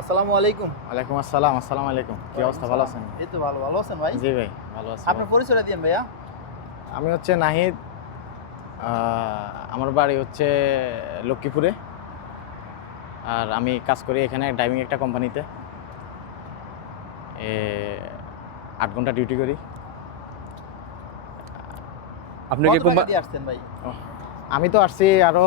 আসসালামু আলাইকুম। ওয়ালাইকুম আসসালাম আসসালামু আলাইকুম। কি অবস্থা? ভালো আছেন? এই তো ভালো ভালো আছেন ভাই? জি ভাই ভালো আছি। আপনার পরিচয়টা দিন ভাইয়া। আমি হচ্ছে নাহিদ আমার বাড়ি হচ্ছে লক্ষ্মীপুরে। আর আমি কাজ করি এখানে ড্রাইভিং একটা কোম্পানিতে। আট ঘণ্টা ডিউটি করি। আপনি কি কোম্পানি আসছেন ভাই? আমি তো আসছি আরও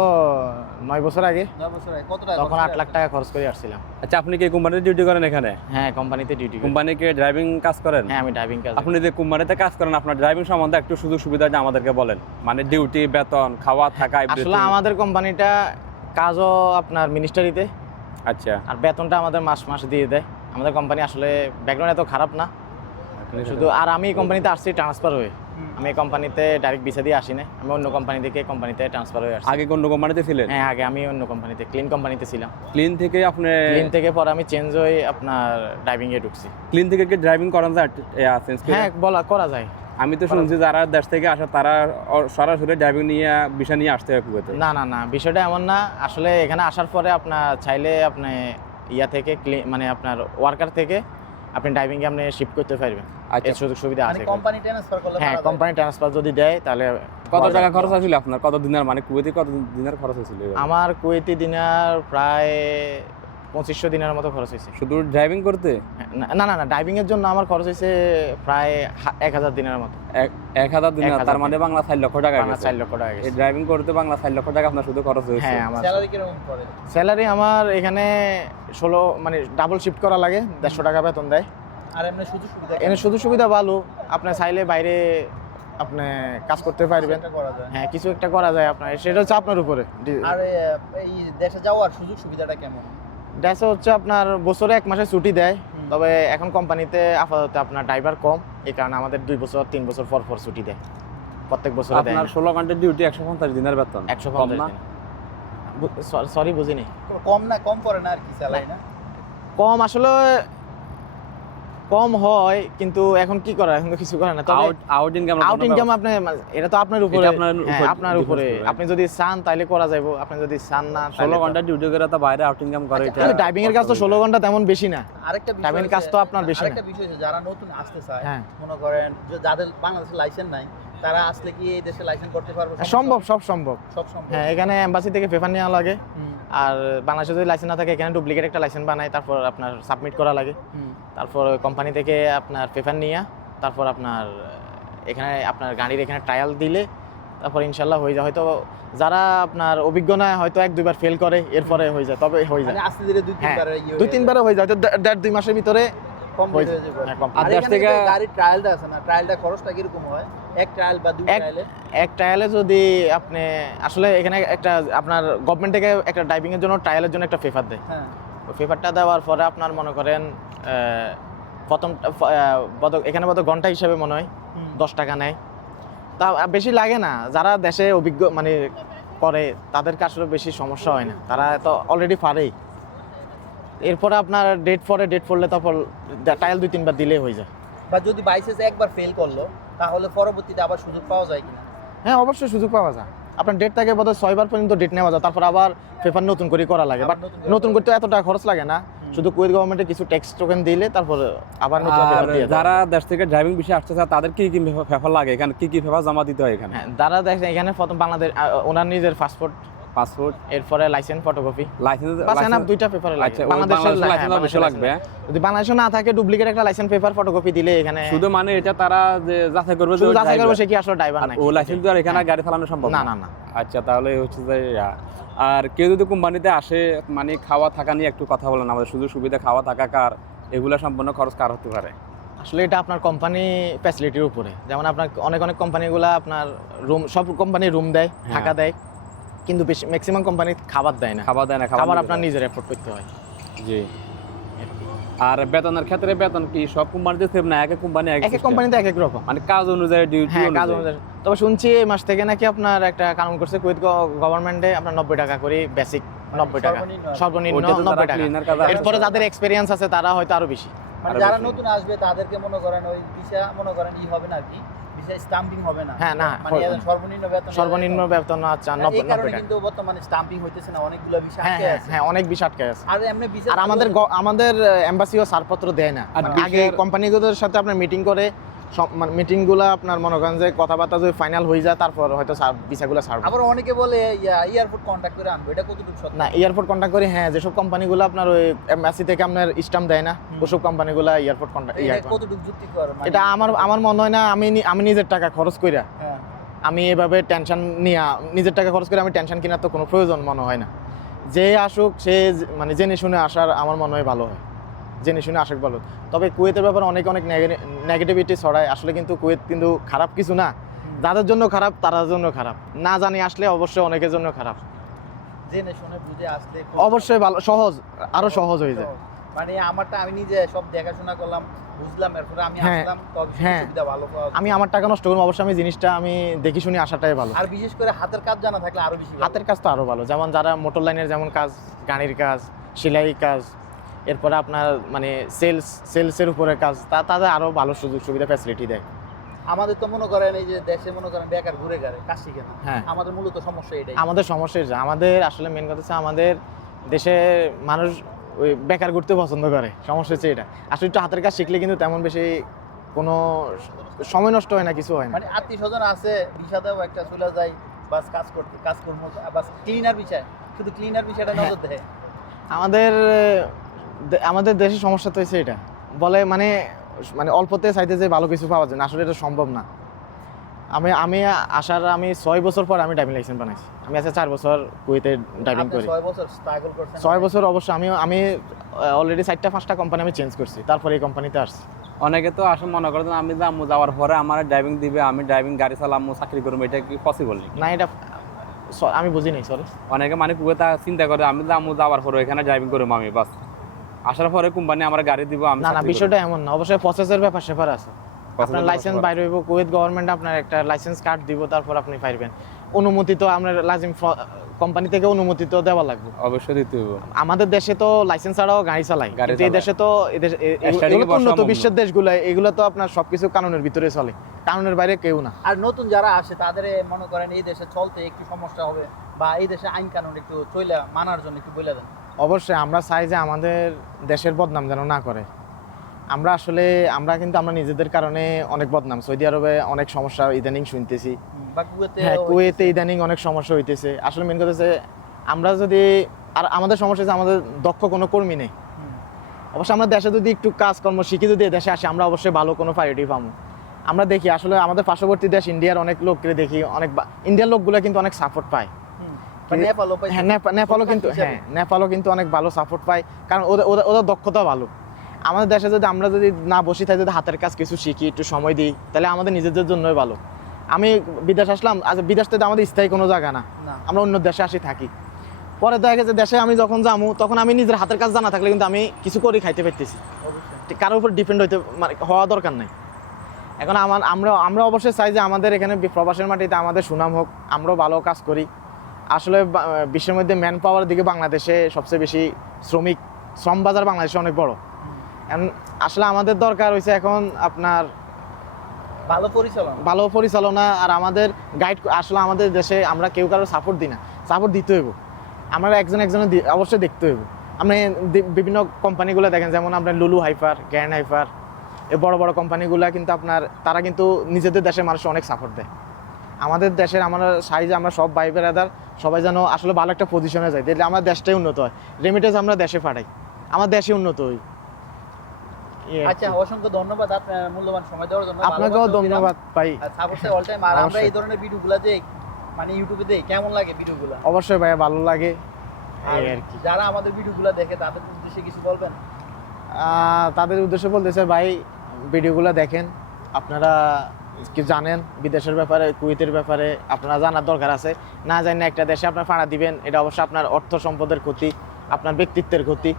নয় বছর আগে। নয় বছর আগে। কত টাকা তখন খরচ আট লাখ করে টাকা খরচ করে আসছিলাম। আচ্ছা আপনি কি কোম্পানিতে ডিউটি করেন এখানে? হ্যাঁ কোম্পানিতে ডিউটি কোম্পানিকে ড্রাইভিং কাজ করেন? হ্যাঁ আমি ড্রাইভিং কাজ আপনি যে কোম্পানিতে কাজ করেন আপনার ড্রাইভিং সম্বন্ধে একটু সুযোগ সুবিধাটা আমাদেরকে বলেন। মানে ডিউটি বেতন খাওয়া থাকা আসলে আমাদের কোম্পানিটা কাজও আপনার মিনিস্টারিতে আচ্ছা। আর বেতনটা আমাদের মাস মাস দিয়ে দেয়। আমাদের কোম্পানি আসলে ব্যাকগ্রাউন্ড এত খারাপ না। শুধু আর আমি এই কোম্পানিতে আসছি ট্রান্সফার হয়ে। আমি এই কোম্পানিতে ডাইরেক্ট ভিসা দিয়ে আসি না আমি অন্য কোম্পানি থেকে কোম্পানিতে ট্রান্সফার হয়ে আসছি। আগে কোন কোম্পানিতে ছিলেন? হ্যাঁ আগে আমি অন্য কোম্পানিতে ক্লিন কোম্পানিতে ছিলাম। ক্লিন থেকে আপনি ক্লিন থেকে পরে আমি চেঞ্জ হয়ে আপনার ড্রাইভিং এ ঢুকছি। ক্লিন থেকে কি ড্রাইভিং করেন যায় হ্যাঁ বলা করা যায়। আমি তো শুনছি যারা দেশ থেকে আসে তারা সরাসরি ড্রাইভিং নিয়ে বিষয় নিয়ে আসতে হয় কুয়েতে। না না না বিষয়টা এমন না। আসলে এখানে আসার পরে আপনার চাইলে আপনি ইয়া থেকে মানে আপনার ওয়ার্কার থেকে আপনি ড্রাইভিংয়ে আপনি শিফট করতে পারবেন। আচ্ছা। সুযোগ সুবিধা মানে আছে কোম্পানি ট্রান্সফার করলে হ্যাঁ কোম্পানি ট্রান্সফার যদি দেয় তাহলে কত টাকা খরচ হয়েছিল আপনার? কত দিনের? মানে কুয়েতে কত দিনের খরচ হয়েছিল আমার কুয়েতি দিনার প্রায় পঁচিশশো দিনের মতো খরচ হয়েছে। শুধু ড্রাইভিং করতে? না না না ড্রাইভিং এর জন্য আমার খরচ হয়েছে প্রায় এক হাজার দিনের মতো। এক- এক হাজার দিনের? তার মানে বাংলা চার লক্ষ টাকা বাংলা চার লক্ষ টাকা এই ড্রাইভিং করতে বাংলা চার লক্ষ টাকা আপনার শুধু খরচ হয়েছে। হ্যাঁ আমার স্যালারি কীরকম পড়ে? স্যালারি আমার এখানে ষোলো মানে ডাবল শিফট করা লাগে দেড়শো টাকা বেতন দেয়। আর এমনি সুযোগ সুবিধা এনে শুধু সুবিধা ভালো। আপনি চাইলে বাইরে আপনি কাজ করতে পারবেন। করা যায়। হ্যাঁ কিছু একটা করা যায় আপনার। সেটা হচ্ছে আপনার উপরে। আর এই দেশে যাওয়ার সুযোগ সুবিধাটা কেমন? দেশে হচ্ছে আপনার বছরে এক মাসে ছুটি দেয়। তবে এখন কোম্পানিতে আপাতত আপনার ড্রাইভার কম। এই কারণে আমাদের দুই বছর তিন বছর পর পর ছুটি দেয়। প্রত্যেক বছর দেয়। আপনার ষোলো ঘণ্টার ডিউটি একশো পঞ্চাশ দিনের বেতন। একশো কম না? সরি বুঝিনি। কম না কম পড়ে না আর কি স্যালারি না? কম আসলে কম হয় কিন্তু এখন কি করা? এখন তো কিছু করে না। Out out income out income আপনি এটা তো আপনার উপরে আপনার হ্যাঁ, আপনার উপরে। আপনি যদি চান তাইলে করা যাইবো। আপনি যদি চান না ষোলো ঘণ্টা ডিউটি করে তো বাইরে আউট ইনকাম করে এটা ড্রাইভিং এর কাজ তো ষোলো ঘণ্টা তেমন বেশি না। আরেকটা বিষয় টাইমের কাজ তো আপনার বেশি না। আরেকটা বিষয় হচ্ছে যারা নতুন আসতে চায় হ্যাঁ। মনে করেন যে যাদের বাংলাদেশের লাইসেন্স নাই তারা আসলে কি এই দেশে লাইসেন্স করতে পারবে? সম্ভব সব সম্ভব। সব সম্ভব। হ্যাঁ এখানে এম্বাসি থেকে পেপার নেওয়া লাগে। হুম, আর বাংলাদেশে যদি লাইসেন্স না থাকে এখানে ডুপ্লিকেট একটা লাইসেন্স বানায় তারপর আপনার সাবমিট করা লাগে। তারপর কোম্পানি থেকে আপনার পেপার নিয়ে তারপর আপনার এখানে আপনার গাড়ির এখানে ট্রায়াল দিলে তারপর ইনশাল্লাহ হয়ে যায়। হয়তো যারা আপনার অভিজ্ঞ নয় হয়তো এক দুইবার ফেল করে এরপরে হয়ে যায় তবে হয়ে যায়। মানে দুই তিনবারে তিনবার ইয়ে দুই হয়ে হয়ে যায় দেড় দুই মাসের ভিতরে কমপ্লিট হয়ে হয়ে যাবে। হ্যাঁ, আর আর দেশ থেকে- গাড়ির ট্রায়ালটা আছে না ট্রায়ালটা খরচটা কীরকম হয়? এক ট্রায়াল বা দুই এক- ট্রায়ালে এক ট্রায়ালে যদি আপনি আসলে এখানে একটা আপনার গভর্নমেন্ট থেকে একটা ড্রাইভিং এর জন্য ট্রায়ালের জন্য একটা পেপার দেয়। হ্যাঁ। পেপারটা দেওয়ার পরে আপনার মনে করেন প্রথম এখানে বদ ঘণ্টা হিসাবে মনে হয় দশ টাকা নেয়। তা বেশি লাগে না। যারা দেশে অভিজ্ঞ মানে করে তাদেরকে আসলে বেশি সমস্যা হয় না। তারা তো অলরেডি পারেই। এরপরে আপনার ডেট পরে ডেট পড়লে তারপর ট্রায়াল দুই তিনবার দিলেই হয়ে যায়। বা যদি বাইসেস একবার ফেল করল তাহলে পরবর্তীতে আবার সুযোগ পাওয়া যায় কিনা? হ্যাঁ অবশ্যই সুযোগ পাওয়া যায়। আপনার ডেট থাকে বোধহয় ছয়বার পর্যন্ত ডেট নেওয়া যায় তারপর আবার পেপার নতুন করে করা লাগে। বাট নতুন করতে এত টাকা খরচ লাগে না। শুধু কুয়েত গভর্নমেন্টে কিছু ট্যাক্স টোকেন দিলে তারপর আবার নতুন পেপার দিয়ে যারা দেশ থেকে ড্রাইভিং বিষয়ে আসতে চায় তাদের কি কি পেপার লাগে? এখানে কি কি পেপার জমা দিতে হয় এখানে? হ্যাঁ যারা দেখেন এখানে প্রথম বাংলাদেশ ওনার নিজের পাসপোর্ট পাসপোর্ট এরপরে লাইসেন্স ফটোকপি লাইসেন্স এনাফ দুইটা পেপারে লাগে। আচ্ছা বাংলাদেশের হ্যাঁ, লাইসেন্স বাংলাদেশের বেশি লাগবে? হ্যাঁ? যদি বাংলাদেশে না থাকে ডুপ্লিকেট একটা লাইসেন্স পেপার ফটোকপি দিলে এখানে শুধু মানে এটা তারা যে যাচাই করবে যে শুধু যাচাই করব। সে কি আসলে ড্রাইভার আর নাকি? ও লাইসেন্স আর এখানে গাড়ি চালানো সম্ভব না? না না আচ্ছা তাহলে হচ্ছে যে আর কেউ যদি কোম্পানিতে আসে মানে খাওয়া থাকা নিয়ে একটু কথা বলেন আমাদের সুযোগ সুবিধা খাওয়া থাকা কার এগুলা সম্পূর্ণ খরচ কার হতে পারে? আসলে এটা আপনার কোম্পানি ফ্যাসিলিটির উপরে। যেমন আপনার অনেক অনেক কোম্পানিগুলো আপনার রুম সব কোম্পানি রুম দেয় হ্যাঁ। থাকা দেয়। কিন্তু বেশি ম্যাক্সিমাম কোম্পানি খাবার দেয় না। খাবার দেয় না খাবার আপনার নিজের এফোর্ট করতে হয়। জি। আর বেতনের ক্ষেত্রে বেতন কি সব কোম্পানিতে সেম না? এক এক কোম্পানি এক এক কোম্পানিতে এক এক রকম। মানে কাজ অনুযায়ী ডিউটি হ্যাঁ কাজ অনুযায়ী। তবে শুনছি এই মাস থেকে নাকি আপনার একটা কানুন করছে কুয়েত গভর্নমেন্টে আপনার নব্বই টাকা করে বেসিক নব্বই টাকা। সর্বনিম্ন নব্বই টাকা। এরপরে যাদের এক্সপিরিয়েন্স আছে তারা হয়তো আরও বেশি। মানে যারা নতুন আসবে তাদেরকে মনে করেন ওই ভিসা মনে করেন ই হবে না আর কি। বিষয় স্টাম্পিং হবে না। হ্যাঁ, না, মানে। সর্বনিম্ন বেতন সর্বনিম্ন বেতন আচ্ছা নব্বই টাকা। কিন্তু বর্তমানে স্টাম্পিং হইতেছে না অনেকগুলো বিষয় হ্যাঁ আটকে হ্যাঁ আছে। হ্যাঁ অনেক বিষয় আটকে আছে। আর এমনি বিষয় আর আমাদের এম্বাসি আমাদের এমবাসিও ছাড়পত্র দেয় না। আর মানে আগে কোম্পানিগুলোর সাথে আপনার মিটিং করে সব মানে মিটিংগুলো আপনার মনে করেন যে কথাবার্তা যদি ফাইনাল হয়ে যায় তারপর হয়তো ভিসাগুলো ছাড়বে। আবার অনেকে বলে এয়ারপোর্ট কন্ট্যাক্ট করে আনব। এটা কতটুকু সত্য? না এয়ারপোর্ট কন্ট্যাক্ট করি হ্যাঁ যেসব কোম্পানিগুলো আপনার ওই থেকে আপনার স্টাম্প দেয় না ওসব কোম্পানিগুলো এয়ারপোর্ট কন্ট্যাক্ট এটা কতটুকু যুক্তি করে মানে? এটা আমার আমার মনে হয় না আমি আমি নিজের টাকা খরচ কইরা হ্যাঁ। আমি এভাবে টেনশন নিয়ে নিজের টাকা খরচ করে আমি টেনশন কেনার তো কোনো প্রয়োজন মনে হয় না। যে আসুক সে মানে জেনে শুনে আসার আমার মনে হয় ভালো হয়। জেনে শুনে আসুক ভালো। তবে কুয়েতের ব্যাপারে অনেক অনেক নেগেটিভিটি ছড়ায়। আসলে কিন্তু কুয়েত কিন্তু খারাপ কিছু না। যাদের জন্য খারাপ তাদের জন্য খারাপ। না জানি আসলে অবশ্যই অনেকের জন্য খারাপ। জেনে শুনে বুঝে আসলে অবশ্যই ভালো সহজ আরও সহজ হয়ে যায়। মানে আমারটা আমি নিজে সব দেখাশোনা করলাম বুঝলাম এরপরে আমি হ্যাঁ, আসলাম হ্যাঁ। সুবিধা ভালো আমি আমার টাকা নষ্ট করব অবশ্যই আমি জিনিসটা আমি দেখি শুনে আসাটাই ভালো। আর বিশেষ করে হাতের কাজ জানা থাকলে আরও বেশি হাতের কাজ তো আরও ভালো। যেমন যারা মোটর লাইনের যেমন কাজ গাড়ির কাজ সেলাই কাজ এরপরে আপনার মানে সেলস সেলসের উপরে কাজ তা তাদের আরও ভালো সুযোগ সুবিধা ফ্যাসিলিটি দেয়। আমাদের তো মনে করেন এই যে দেশে মনে করেন বেকার ঘুরে গেলে কাজ শিখে না। হ্যাঁ। আমাদের মূলত সমস্যা এটাই। আমাদের সমস্যা এটা। আমাদের আসলে মেন কথা হচ্ছে আমাদের দেশে মানুষ ওই বেকার ঘুরতে পছন্দ করে। সমস্যা হচ্ছে এটা। আসলে একটু হাতের কাজ শিখলে কিন্তু তেমন বেশি কোনো সময় নষ্ট হয় না কিছু হয় না। মানে আত্মীয় স্বজন আছে বিষাদেও একটা চলে যায় বাস কাজ করতে কাজ কর্ম বাস ক্লিনার বিষয়। শুধু ক্লিনার বিষয়টা হ্যাঁ। নজর দেয়। আমাদের আমাদের দেশের সমস্যা তো হচ্ছে এটা। বলে মানে মানে অল্পতে চাইতে যে ভালো কিছু পাওয়া যায় না আসলে এটা সম্ভব না। আমি আমি আসার আমি ছয় বছর পর আমি ড্রাইভিং লাইসেন্স বানাইছি। আমি আজকে চার বছর কুয়েতে ড্রাইভিং করি। ছয় বছর অবশ্য আমি আমি অলরেডি চারটা পাঁচটা কোম্পানি আমি চেঞ্জ করছি। তারপরে এই কোম্পানিতে আসছি। অনেকে তো আসলে মনে করে যে আমি যাব যাওয়ার পরে আমার ড্রাইভিং দিবে আমি ড্রাইভিং গাড়ি চালামো চাকরি করব এটা কি পসিবল না এটা আমি বুঝি নাই সরি অনেকে মানে কুয়েতা চিন্তা করে আমি যাব যাওয়ার পরে এখানে ড্রাইভিং করব আমি বাস। আসার পরে কোম্পানি আমার গাড়ি দিব আমি না না বিষয়টা এমন না। অবশ্যই প্রসেসের ব্যাপার স্যাপার আছে। আপনার লাইসেন্স বাইরে হইব কুয়েত গভর্নমেন্ট আপনার একটা লাইসেন্স কার্ড দিব তারপর আপনি পাইবেন। অনুমতি তো আপনার লাইসেন্স কোম্পানি থেকে অনুমতি তো দেওয়া লাগবে। অবশ্যই দিতে হবে আমাদের দেশে তো লাইসেন্স ছাড়াও গাড়ি চালাই এই দেশে তো উন্নত বিশ্বের দেশগুলো এগুলো তো আপনার সবকিছু কানুনের ভিতরে চলে। কানুনের বাইরে কেউ না। আর নতুন যারা আসে তাদের মনে করেন এই দেশে চলতে একটু সমস্যা হবে বা এই দেশে আইন কানুন একটু চলে মানার জন্য একটু বলে দেন। অবশ্যই আমরা চাই যে আমাদের দেশের বদনাম যেন না করে। আমরা আসলে আমরা কিন্তু আমরা নিজেদের কারণে অনেক বদনাম। সৌদি আরবে অনেক সমস্যা ইদানিং শুনতেছি। কুয়েতে হ্যাঁ কুয়েতে ইদানিং অনেক সমস্যা হইতেছে। আসলে মেন কথা আমরা যদি আর আমাদের সমস্যা যে আমাদের দক্ষ কোনো কর্মী নেই। অবশ্যই আমরা দেশে যদি একটু কাজকর্ম শিখে যদি দেশে আসি আমরা অবশ্যই ভালো কোনো প্রায়োরিটি পাবো। আমরা দেখি আসলে আমাদের পার্শ্ববর্তী দেশ ইন্ডিয়ার অনেক লোককে দেখি অনেক ইন্ডিয়ার লোকগুলো কিন্তু অনেক সাপোর্ট পায় হুম। বা নেপালও পাইছে। হ্যাঁ নেপা- নেপালও কিন্তু হ্যাঁ নেপালও কিন্তু অনেক ভালো সাপোর্ট পায়। কারণ ওদের ওদের ওদের দক্ষতা ভালো। আমাদের দেশে যদি আমরা যদি না বসে থাকি যদি হাতের কাজ কিছু শিখি একটু সময় দিই তাহলে আমাদের নিজেদের জন্যই ভালো। আমি বিদেশ আসলাম আজ বিদেশ থেকে আমাদের স্থায়ী কোনো জায়গা না। আমরা অন্য দেশে আসি থাকি। পরে দেখা গেছে দেশে আমি যখন যাব তখন আমি নিজের হাতের কাজ জানা থাকলে কিন্তু আমি কিছু করে খাইতে পারতেছি। কারোর উপর ডিপেন্ড হইতে মানে হওয়া দরকার নাই। এখন আমার আমরা আমরা অবশ্যই চাই যে আমাদের এখানে প্রবাসের মাটিতে আমাদের সুনাম হোক আমরাও ভালো কাজ করি। আসলে বিশ্বের মধ্যে ম্যান পাওয়ার দিকে বাংলাদেশে সবচেয়ে বেশি শ্রমিক শ্রম বাজার বাংলাদেশে অনেক বড়। আসলে আমাদের দরকার হয়েছে এখন আপনার ভালো পরিচালনা। ভালো পরিচালনা আর আমাদের গাইড আসলে আমাদের দেশে আমরা কেউ কারও সাপোর্ট দিই না। সাপোর্ট দিতে হইব। আমরা একজন একজনের অবশ্যই দেখতে হইব। আপনি বিভিন্ন কোম্পানিগুলো দেখেন যেমন আপনার লুলু হাইফার গ্র্যান্ড হাইফার এই বড় বড় কোম্পানিগুলো কিন্তু আপনার তারা কিন্তু নিজেদের দেশের মানুষ অনেক সাপোর্ট দেয়। আমাদের দেশের আমরা সাইজে আমরা সব ভাই বেড়াদার সবাই যেন আসলে ভালো একটা পজিশনে যায়। তাহলে আমার দেশটাই উন্নত হয়। রেমিটেন্স আমরা দেশে পাঠাই। আমার দেশে উন্নত হই। আচ্ছা অসংখ্য ধন্যবাদ আপনার মূল্যবান সময় দেওয়ার জন্য। আপনাকেও ধন্যবাদ পাই সাপোর্টে অল টাইম আর আমরা এই ধরনের ভিডিওগুলো মানে ইউটিউবে দেই কেমন লাগে ভিডিওগুলো? অবশ্যই ভাইয়া ভালো লাগে। আর এই আর কি। যারা আমাদের ভিডিওগুলো দেখে তাদের উদ্দেশ্যে কিছু বলবেন? আহ, তাদের উদ্দেশ্যে বলতেছে ভাই ভিডিওগুলো দেখেন। আপনারা কি জানেন বিদেশের ব্যাপারে কুয়েতের ব্যাপারে আপনারা জানার দরকার আছে। না জানেন একটা দেশে আপনার ফাড়া দিবেন এটা অবশ্যই আপনার অর্থ সম্পদের ক্ষতি আপনার ব্যক্তিত্বের ক্ষতি।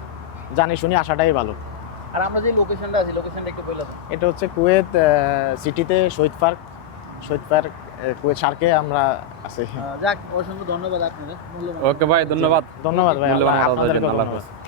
জানি শুনি আসাটাই ভালো। আর আমরা যে লোকেশনটা আছি লোকেশনটা একটু বলে দেন। এটা হচ্ছে কুয়েত আহ, সিটিতে Shaheed park. Shaheed park Kuwait সার্কে আমরা আছি। যাক অসংখ্য ধন্যবাদ আপনাদের। ওকে ভাই ধন্যবাদ। ধন্যবাদ ভাই মূল্যবান